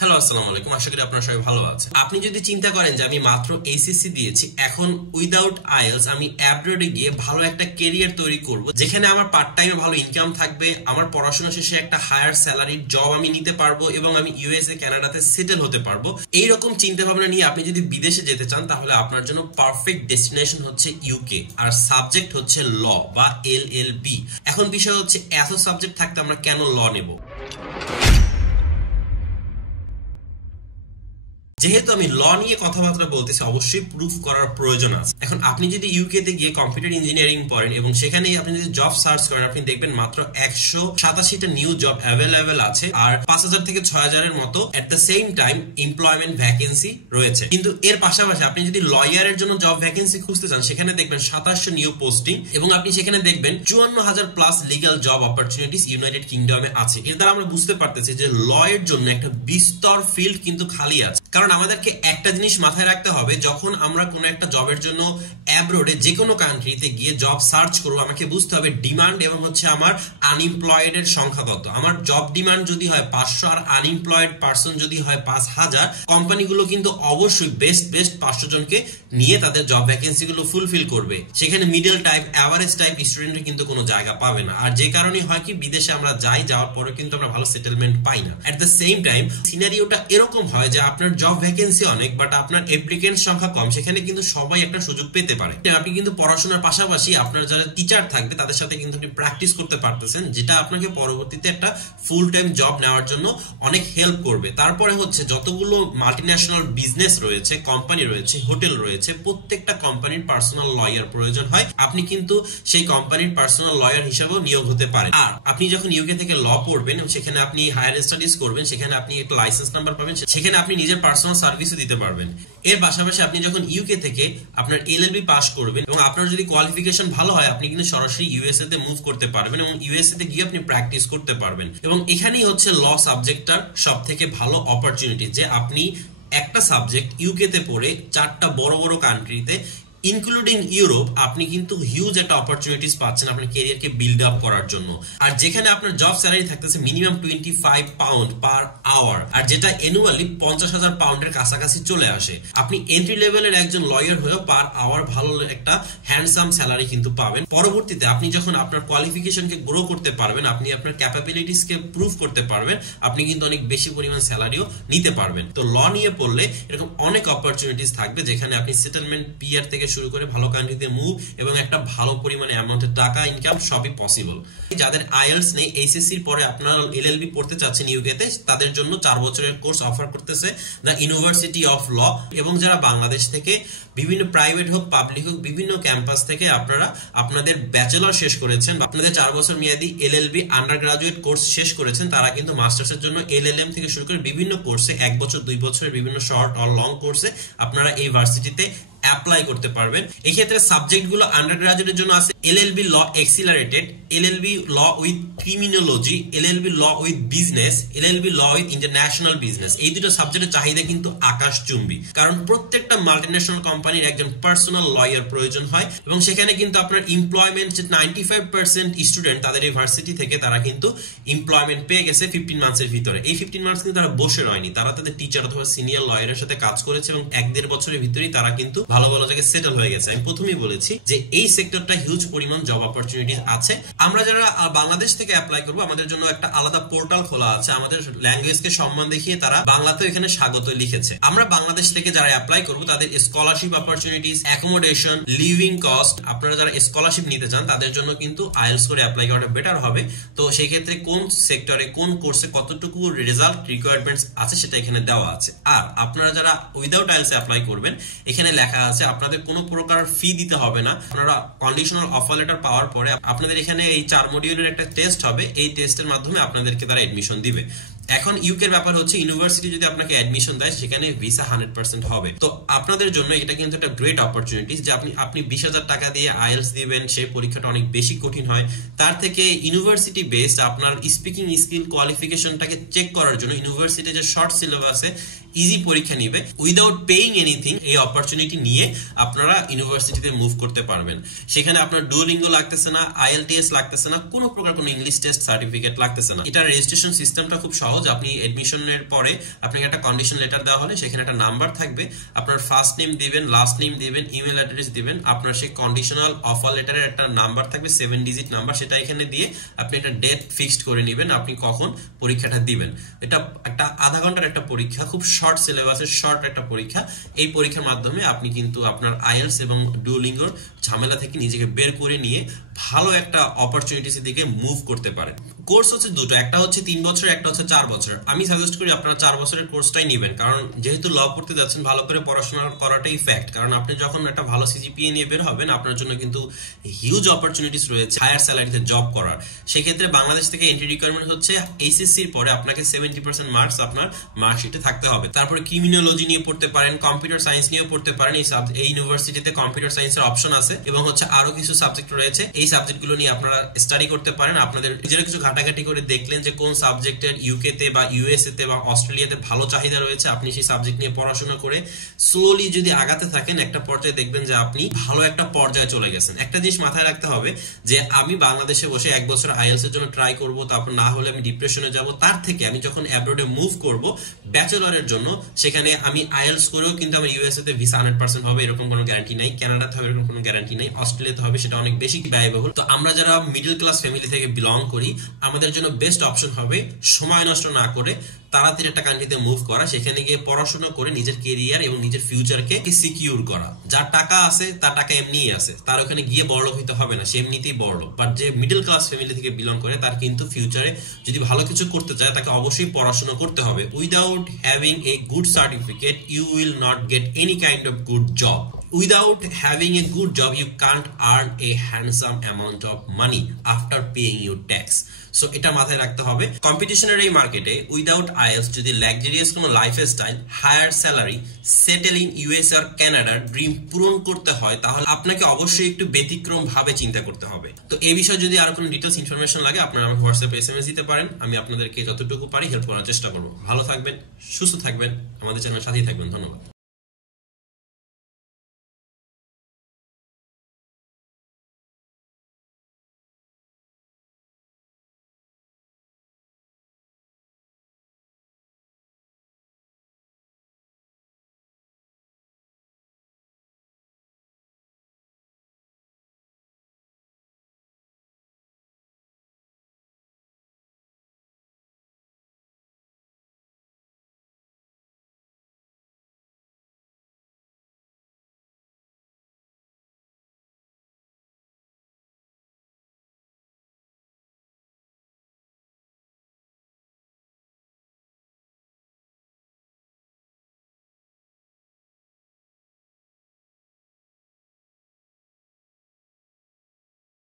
Hello, আসসালামু আলাইকুম। আশা করি আপনারা সবাই ভালো আছেন। আপনি যদি চিন্তা করেন যে আমি মাত্র এইচএসসি দিয়েছি, এখন উইদাউট আইএলস আমি অ্যাব্রডে গিয়ে ভালো একটা কেরিয়ার তৈরি করব, যেখানে আমার পার্ট টাইমে ভালো ইনকাম থাকবে, আমার পড়াশোনা শেষে একটা হায়ার স্যালারির জব আমি নিতে পারবো এবং আমি ইউএসএ কানাডাতে সেটেল হতে পারবো। এইরকম চিন্তা ভাবনা নিয়ে আপনি যদি বিদেশে যেতে চান, তাহলে আপনার জন্য পারফেক্ট ডেস্টিনেশন হচ্ছে ইউকে, আর সাবজেক্ট হচ্ছে ল বা এলএলবি। এখন বিষয় হচ্ছে এত সাবজেক্ট থাকতে আমরা কেন ল নেব? যেহেতু আমি ল নিয়ে কথাবার্তা বলতেছি, অবশ্যই প্রুফ করার প্রয়োজন আছে। এখন আপনি যদি ইউকে তে গিয়ে কম্পিউটার ইঞ্জিনিয়ারিং পড়েন এবং সেখানে আপনি যদি জব সার্চ করেন, আপনি দেখবেন মাত্র 187টা নিউ জব অ্যাভেলেবেল আছে, আর 5000 থেকে 6000 এর মতো at the same time employment vacancy রয়েছে। কিন্তু এর পাশাপাশি আপনি যদি লয়ারের জন্য জব ভ্যাকেন্সি খুঁজতে চান, সেখানে দেখবেন 2700 নিউ পোস্টিং এবং আপনি সেখানে দেখবেন 54000 plus legal job opportunities United কিংডমে আছে। এর দ্বারা আমরা বুঝতে পারতেছি যে ল এর জন্য একটা বিস্তর ফিল্ড কিন্তু খালি আছে। কারণ আমাদেরকে একটা জিনিস মাথায় রাখতে হবে, যখন আমরা কোনো একটা জবের জন্য অ্যাব্রোডে যে কোনো কান্ট্রিতে গিয়ে জব সার্চ করবো, আমাকে বুঝতে হবে ডিমান্ড এবং হচ্ছে আমার আনএমপ্লয়েড এর সংখ্যা কত। আমার জব ডিমান্ড যদি হয় 500 আর আনএমপ্লয়েড পার্সন যদি হয় 5000, কোম্পানিগুলো কিন্তু অবশ্যই বেস্ট 500 জনকে নিয়ে তাদের জব ভ্যাকেন্সি গুলো ফুলফিল করবে। সেখানে মিডল টাইপ, অ্যাভারেজ টাইপ স্টুডেন্টের কিন্তু কোনো জায়গা পাবে না। আর যে কারণে হয় কি, বিদেশে আমরা যাওয়ার পরে কিন্তু আমরা ভালো সেটেলমেন্ট পাই না। এট দ্য সেম টাইম সিনারিওটা এরকম হয় যে আপনার জব ভ্যাকেন্সি অনেক, বাট আপনার অ্যাপ্লিকেন্ট সংখ্যা কম। সেখানে কিন্তু সবাই একটা সুযোগ পেতে পারে। আপনি কিন্তু পড়াশোনার পাশাপাশি আপনার যারা টিচার থাকবে তাদের সাথে কিন্তু আপনি প্র্যাকটিস করতে পারতেছেন, যেটা আপনাকে পরবর্তীতে একটা ফুল টাইম জব নেওয়ার জন্য অনেক হেল্প করবে। তারপরে হচ্ছে যতগুলো মাল্টিন্যাশনাল বিজনেস রয়েছে, কোম্পানি রয়েছে, হোটেল রয়েছে, প্রত্যেকটা কোম্পানির পার্সোনাল লয়ার প্রয়োজন হয়। আপনি কিন্তু সেই কোম্পানির পার্সোনাল লয়ার হিসেবেও নিয়োগ হতে পারেন। আর আপনি যখন ইউকে থেকে ল পড়বেন, সেখানে আপনি হায়ার স্টাডিজ করবেন, সেখানে আপনি একটা লাইসেন্স নাম্বার পাবেন, সেখানে আপনি নিজের পার্সোনাল সার্ভিসও দিতে পারবেন। এর পাশাপাশি আপনি যখন ইউকে থেকে আপনার এলএলবি পাস করবেন এবং আপনার যদি কোয়ালিফিকেশন ভালো হয়, আপনি কিন্তু সরাসরি ইউএসএ তে মুভ করতে পারবেন এবং ইউএসএ তে গিয়ে আপনি প্র্যাকটিস করতে পারবেন। এবং এখানেই হচ্ছে ল সাবজেক্টটার সব থেকে ভালো অপরচুনিটি, যে আপনি একটা সাবজেক্ট ইউকে তে পড়ে 4টা বড় বড় কান্ট্রিতে ইনক্লুডিং ইউরোপ আপনি কিন্তু হিউজ একটা অপরচুনিটিস পাচ্ছেন আপনার ক্যারিয়ারকে বিল্ড আপ করার জন্য। আর যেখানে আপনার জব স্যালারি থাকতেছে মিনিমাম 25 পাউন্ড পার আওয়ার, আর যেটা অ্যানুয়ালি 50,000 পাউন্ডের কাছাকাছি চলে আসে। আপনি এন্ট্রি লেভেলের একজন লয়ার হয়েও পার আওয়ার ভালো একটা হ্যান্ডসাম স্যালারি কিন্তু পাবেন। পরবর্তীতে আপনি যখন আপনার কোয়ালিফিকেশনকে গ্রো করতে পারবেন, আপনি আপনার ক্যাপাবিলিটিসকে প্রুভ করতে পারবেন, আপনি কিন্তু অনেক বেশি পরিমাণ স্যালারিও নিতে পারবেন। তো ল নিয়ে পড়লে এরকম অনেক অপরচুনিটিস থাকবে, যেখানে আপনি সেটেলমেন্ট, পিআর থেকে শুরু করে ভালো কান্ট্রিতে মুভ এবং একটা ভালো পরিমাণে অ্যামাউন্টের টাকা ইনকাম সবই পসিবল। যাদের আইএলটিএস নেই, এইচএসসির পরে আপনারা এলএলবি পড়তে চাচ্ছেন ইউকেতে, তাদের জন্য 4 বছরের কোর্স অফার করতেছে দ্য ইউনিভার্সিটি অফ ল। এবং যারা বাংলাদেশ থেকে বিভিন্ন প্রাইভেট হোক পাবলিক হোক বিভিন্ন ক্যাম্পাস থেকে আপনারা আপনাদের ব্যাচেলর শেষ করেছেন, আপনাদের 4 বছর মেয়াদী এলএলবি আন্ডার গ্রাজুয়েট কোর্স শেষ করেছেন, তারা কিন্তু মাস্টার্সের জন্য এলএলএম থেকে শুরু করে বিভিন্ন কোর্সে 1 বছর 2 বছরের বিভিন্ন শর্ট অর লং কোর্সে আপনারা এই ভার্সিটিতে অ্যাপ্লাই করতে পারবেন। এই ক্ষেত্রে সাবজেক্টগুলো আন্ডার গ্রাজুয়েটের জন্য আছে LLB law accelerated, LLB law with criminology, LLB law with business, LLB law with international business. এই দুটো সাবজেক্টের চাহিদা কিন্তু আকাশচুম্বী, কারণ প্রত্যেকটা মাল্টিন্যাশনাল কোম্পানির একজন পার্সোনাল লয়ার প্রয়োজন হয় এবং সেখানে কিন্তু আপনার এমপ্লয়মেন্ট 95% স্টুডেন্ট তাদের এই ভার্সিটি থেকে তারা কিন্তু এমপ্লয়মেন্ট পেয়ে গেছে 15 মান্থসের ভিতরে। এই 15 মান্থস কিন্তু তারা বসে রয়নি, তারা তাদের টিচার অথবা সিনিয়র লয়ারের সাথে কাজ করেছে এবং 1-1.5 বছরের ভিতরেই তারা কিন্তু ভালো ভালো জায়গায় সেটেল হয়ে গেছে। আমি প্রথমেই বলেছি যে এই সেক্টরটা হিউজ পরিমাণ জব অপরচুনিটি আছে। আমরা যারা বাংলাদেশ থেকে অ্যাপ্লাই করব, আমাদের জন্য একটা আলাদা পোর্টাল খোলা আছে, আমাদের ল্যাঙ্গুয়েজকে সম্মান দেখিয়ে তারা বাংলাতেও এখানে স্বাগত লিখেছে। আমরা বাংলাদেশ থেকে যারা অ্যাপ্লাই করব তাদের scholarship opportunities, accommodation, living cost, আপনারা যারা স্কলারশিপ নিতে চান তাদের জন্য কিন্তু আইএলটিএস করে অ্যাপ্লাই করাটা বেটার হবে। তো সেই ক্ষেত্রে কোন সেক্টরে কোন কোর্সে কতটুকু রেজাল্ট রিকোয়ারমেন্টস আছে সেটা এখানে দেওয়া আছে। আর আপনারা যারা উইদাউট আইএলটিএস অ্যাপ্লাই করবেন, এখানে লেখা আছে আপনাদের কোনো প্রকার ফি দিতে হবে না। আপনারা কন্ডিশনাল অফার লেটার পাওয়ার পরে আপনাদের এখানে এই 4 মডিউলের একটা টেস্ট হবে, এই টেস্টের মাধ্যমে আপনাদেরকে তারা এডমিশন দিবে। এখন ইউকের ব্যাপার হচ্ছে ইউনিভার্সিটি যদি আপনাকে অ্যাডমিশন দেয়, সেখানে ভিসা 100% হবে। তো আপনাদের জন্য এটা কিন্তু একটা গ্রেট অপরচুনিটি যে আপনি 20,000 টাকা দিয়ে আইএলটিএস দিবেন, সেই পরীক্ষাটা অনেক বেশি কঠিন হয়। তার থেকে ইউনিভার্সিটি বেসড আপনার স্পিকিং স্কিল কোয়ালিফিকেশনটাকে চেক করার জন্য ইউনিভার্সিটি যে শর্ট সিলেবাসে ইজি পরীক্ষা নিবে উইদাউট পেইং এনিথিং। এই অপরচুনিটি নিয়ে আপনারা ইউনিভার্সিটিতে মুভ করতে পারবেন। সেখানে আপনার ডুওলিঙ্গো লাগতেছে না, IELTS লাগতেছে না, কোনো প্রকার কোনো ইংলিশ টেস্ট সার্টিফিকেট লাগতেছে না। এটা রেজিস্ট্রেশন সিস্টেমটা খুব সহজ। আপনি এডমিশনের পরে আপনাকে একটা কন্ডিশন লেটার দেওয়া হলে সেখানে একটা নাম্বার থাকবে, আপনার ফার্স্ট নেম দিবেন, লাস্ট নেম দিবেন, ইমেল অ্যাড্রেস দিবেন, আপনার সেই কন্ডিশনাল অফার লেটারের একটা নাম্বার থাকবে 7 ডিজিট নাম্বার, সেটা এখানে দিয়ে আপনি একটা ডেট ফিক্সড করে নেবেন আপনি কখন পরীক্ষাটা দিবেন। এটা একটা আধা ঘন্টার একটা পরীক্ষা, খুব শর্ট সিলেবাসের শর্ট একটা পরীক্ষা। এই পরীক্ষার মাধ্যমে আপনি কিন্তু আপনার আইএলটিএস এবং ডুওলিঙ্গোর ঝামেলা থেকে নিজেকে বের করে নিয়ে ভালো একটা অপরচুনিটিস দিকে মুভ করতে পারেন। কোর্স হচ্ছে দুটো, একটা হচ্ছে 3 বছর, একটা হচ্ছে 4 বছর। আমি সাজেস্ট করি আপনারা 4 বছরের কোর্সটাই নেবেন, কারণ যেহেতু ল পড়তে যাচ্ছেন ভালো করে পড়াশোনা করাটাই ফ্যাক্ট। কারণ আপনি যখন একটা ভালো সিজিপিএ নিয়ে বের হবেন আপনার জন্য কিন্তু হিউজ অপরচুনিটিস রয়েছে হায়ার স্যালারিতে জব করার। সেক্ষেত্রে বাংলাদেশ থেকে এন্ট্রি রিকোয়ারমেন্ট হচ্ছে এইচএসসির পরে আপনাকে 70% মার্কস আপনার মার্কশিটে থাকতে হবে। তারপরে ক্রিমিনোলজি নিয়ে পড়তে পারেন, কম্পিউটার সায়েন্স নিয়েও পড়তে পারেন। এই ইউনিভার্সিটিতে কম্পিউটার সায়েন্সের অপশন আছে এবং হচ্ছে আরো কিছু সাবজেক্ট রয়েছে। এই সাবজেক্টগুলো নিয়ে আপনারা স্টাডি করতে পারেন। আপনাদের নিজেরা কিছু ঘাটাঘাটি করে দেখলেন যে কোন সাবজেক্টের ইউকে তে বা ইউএসএ তে বা অস্ট্রেলিয়াতে ভালো চাহিদা রয়েছে, আপনি সেই সাবজেক্ট নিয়ে পড়াশোনা করে স্লোলি যদি আগাতে থাকেন একটা পর্যায়ে দেখবেন যে আপনি ভালো একটা পর্যায়ে চলে গেছেন। একটা জিনিস মাথায় রাখতে হবে যে আমি বাংলাদেশে বসে 1 বছর আইএলটিএস এর জন্য ট্রাই করব, তারপর না হলে আমি ডিপ্রেশনে যাব, তার থেকে আমি যখন অ্যাব্রোডে মুভ করব ব্যাচেলরের জন্য, সেখানে আমি আইএলটিএস করেও কিন্তু আমার ইউএসএ তে ভিসা 100% হবে এরকম কোনো গ্যারান্টি নাই, কানাডাতে হবে এরকম কোনো গ্যারান্টি নাই, অস্ট্রেলিয়াতে হবে সেটা অনেক বেশি ব্যয়বহুল। তো আমরা যারা মিডল ক্লাস ফ্যামিলি থেকে বিলং করি আমাদের জন্য বেস্ট অপশন হবে সময় নষ্ট না করে তাড়াতাড়ি একটা কান্ট্রিতে মুভ করা, সেখানে গিয়ে পড়াশোনা করে নিজের কেরিয়ার এবং নিজের ফিউচারকে সিকিউর করা। যার টাকা আছে তার টাকা এমনিই আছে, তার ওখানে গিয়ে বড়লোক হইতে হবে না, সে এমনিতেই বড়লোক। বাট যে মিডল ক্লাস ফ্যামিলি থেকে বিলং করে তার কিন্তু ফিউচারে যদি ভালো কিছু করতে চায় তাকে অবশ্যই পড়াশোনা করতে হবে। Without having a good certificate you will not get any kind of good job. Without having a good job, you can't earn a handsome amount of money after paying your tax. So এটা মাথায় রাখতে হবে। কম্পিটিশনের এই মার্কেটে without IELTS যদি luxurious কোনো lifestyle, higher salary, settle in US আর কানাডার ড্রিম পূরণ করতে হয় তাহলে আপনাকে অবশ্যই একটু ব্যতিক্রম ভাবে চিন্তা করতে হবে। তো এই বিষয়ে যদি আরো কোনো ডিটেইলস ইনফরমেশন লাগে আপনারা আমাকে হোয়াটসঅ্যাপে এসএমএস দিতে পারেন, আমি আপনাদেরকে যতটুকু পারি হেল্প করার চেষ্টা করব। ভালো থাকবেন, সুস্থ থাকবেন, আমাদের চ্যানেলের সাথেই থাকবেন। ধন্যবাদ।